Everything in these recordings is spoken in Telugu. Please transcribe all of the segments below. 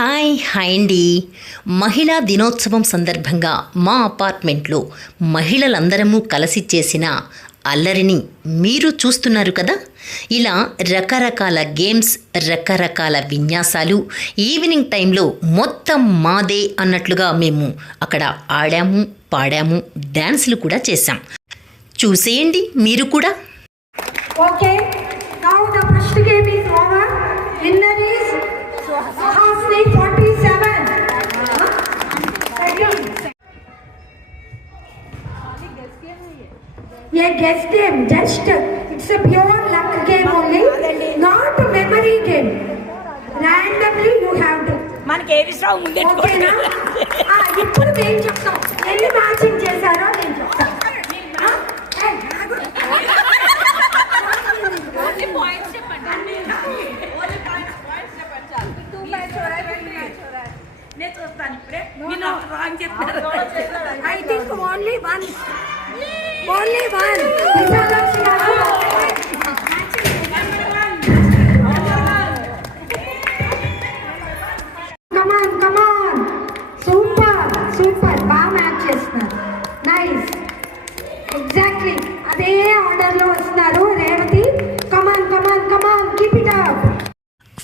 హాయ్ హాయ్ అండి. మహిళా దినోత్సవం సందర్భంగా మా అపార్ట్మెంట్లో మహిళలందరము కలిసి చేసిన అల్లరిని మీరు చూస్తున్నారు కదా? ఇలా రకరకాల గేమ్స్ రకరకాల విన్యాసాలు ఈవినింగ్ టైంలో మొత్తం మాదే అన్నట్లుగా మేము అక్కడ ఆడాము పాడాము డ్యాన్సులు కూడా చేశాం. చూసేయండి మీరు కూడా. Okay A guess game, just it's a pure luck game only, not a memory game. Randomly you have to. మనకి ఏది స్ట్రాంగ్ ఉంది ఓకేనా ఇప్పుడు మేము చెప్తాం ఎన్ని మ్యాచింగ్ చేశారో నేను చెప్తాను. నేను చూస్తాను ఇప్పుడే రాంగ్ చెప్తాను I think only one. Only one.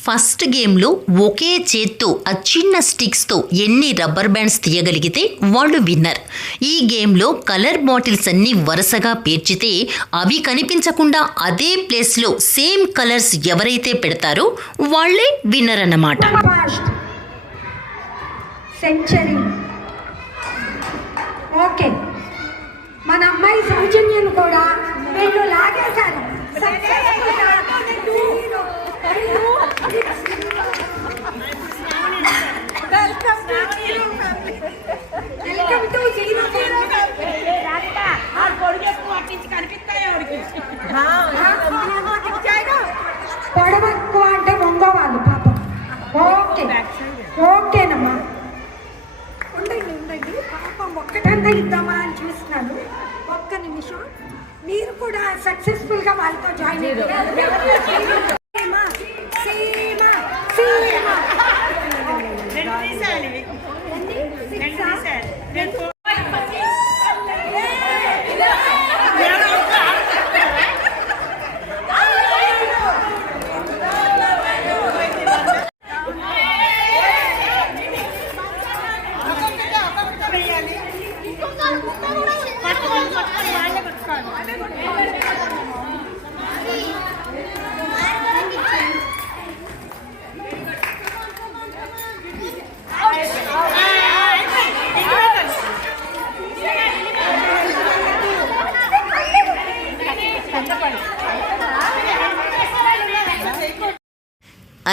First గేమ్లో ఒకే చేత్తో ఆ చిన్న స్టిక్స్తో ఎన్ని రబ్బర్ బ్యాండ్స్ తీయగలిగితే వాళ్ళు విన్నర్. ఈ గేమ్లో కలర్ బాటిల్స్ అన్ని వరుసగా పేర్చితే అవి కనిపించకుండా అదే ప్లేస్లో సేమ్ కలర్స్ ఎవరైతే పెడతారో వాళ్ళే విన్నర్ అన్నమాట. సెంచరీ ఓకే మన అమ్మాయి సౌజన్యను కూడా వీళ్ళు లాగేశారు. పొడవక్కు అంటే వంగోవాలి పాపం ఓకే ఓకేనమ్మా ఉండండి ఉండండి పాపం ఒక్కటన్నా ఇద్దామా అని చూస్తున్నాను ఒక్క నిమిషం. మీరు కూడా సక్సెస్ఫుల్గా వాళ్ళతో జాయిన్ అయ్యారు.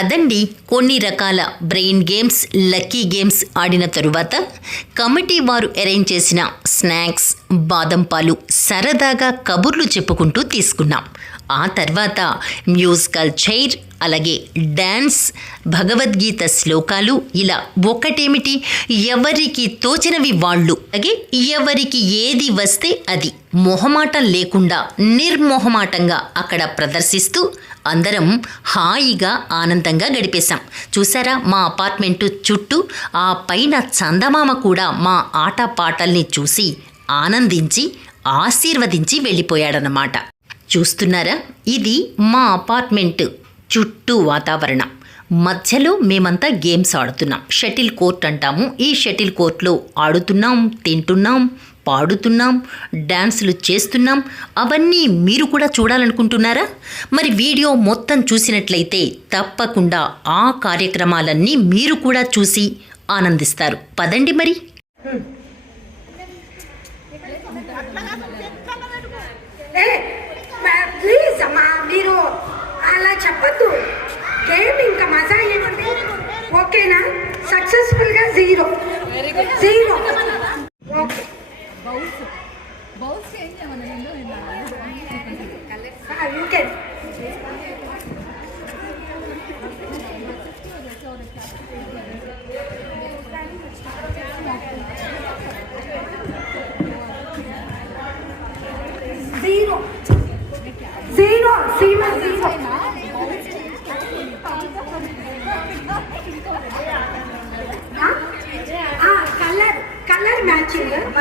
అదండి కొన్ని రకాల బ్రెయిన్ గేమ్స్ లక్కీ గేమ్స్ ఆడిన తరువాత కమిటీ వారు అరేంజ్ చేసిన స్నాక్స్ బాదం పాలు సరదాగా కబుర్లు చెప్పుకుంటూ తీసుకున్నాం. ఆ తర్వాత మ్యూజికల్ చైర్ అలాగే డ్యాన్స్ భగవద్గీత శ్లోకాలు ఇలా ఒకటేమిటి ఎవరికి తోచినవి వాళ్ళు. అలాగే ఎవరికి ఏది వస్తే అది. మొహమాటం లేకుండా నిర్మోహమాటంగా అక్కడ ప్రదర్శిస్తూ అందరం హాయిగా ఆనందంగా గడిపేశాం. చూసారా మా అపార్ట్మెంటు చుట్టూ? ఆ పైన చందమామ కూడా మా ఆట పాటల్ని చూసి ఆనందించి ఆశీర్వదించి వెళ్ళిపోయాడనమాట చూస్తున్నారా? ఇది మా అపార్ట్మెంట్. చుట్టూ వాతావరణం. మధ్యలో మేమంతా గేమ్స్ ఆడుతున్నాం. షటిల్ కోర్ట్ అంటాము. ఈ షటిల్ కోర్ట్లో ఆడుతున్నాం తింటున్నాం పాడుతున్నాం డ్యాన్సులు చేస్తున్నాం. అవన్నీ మీరు కూడా చూడాలనుకుంటున్నారా? మరి వీడియో మొత్తం చూసినట్లయితే తప్పకుండా ఆ కార్యక్రమాలన్నీ మీరు కూడా చూసి ఆనందిస్తారు. పదండి మరి. చెప్పద్దు గేమ్ ఇంకా మజా ఏముంది? ఓకేనా? సక్సెస్ఫుల్గా జీరో జీరో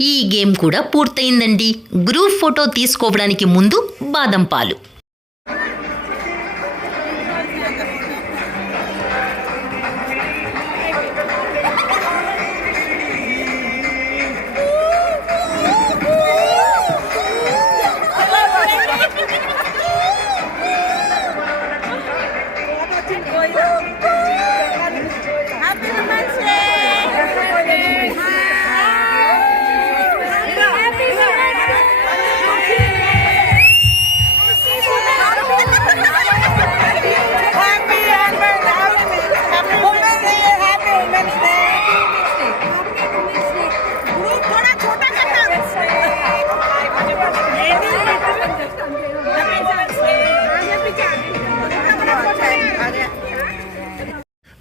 ఈ గేమ్ కూడా పూర్తయిందండి. గ్రూప్ ఫోటో తీసుకోవడానికి ముందు బాదం పాలు.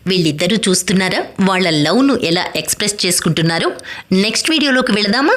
వీళ్ళిద్దరూ చూస్తున్నారా? వాళ్ళ లవ్ను ఎలా ఎక్స్ప్రెస్ చేసుకుంటున్నారో? నెక్స్ట్ వీడియోలోకి వెళదామా?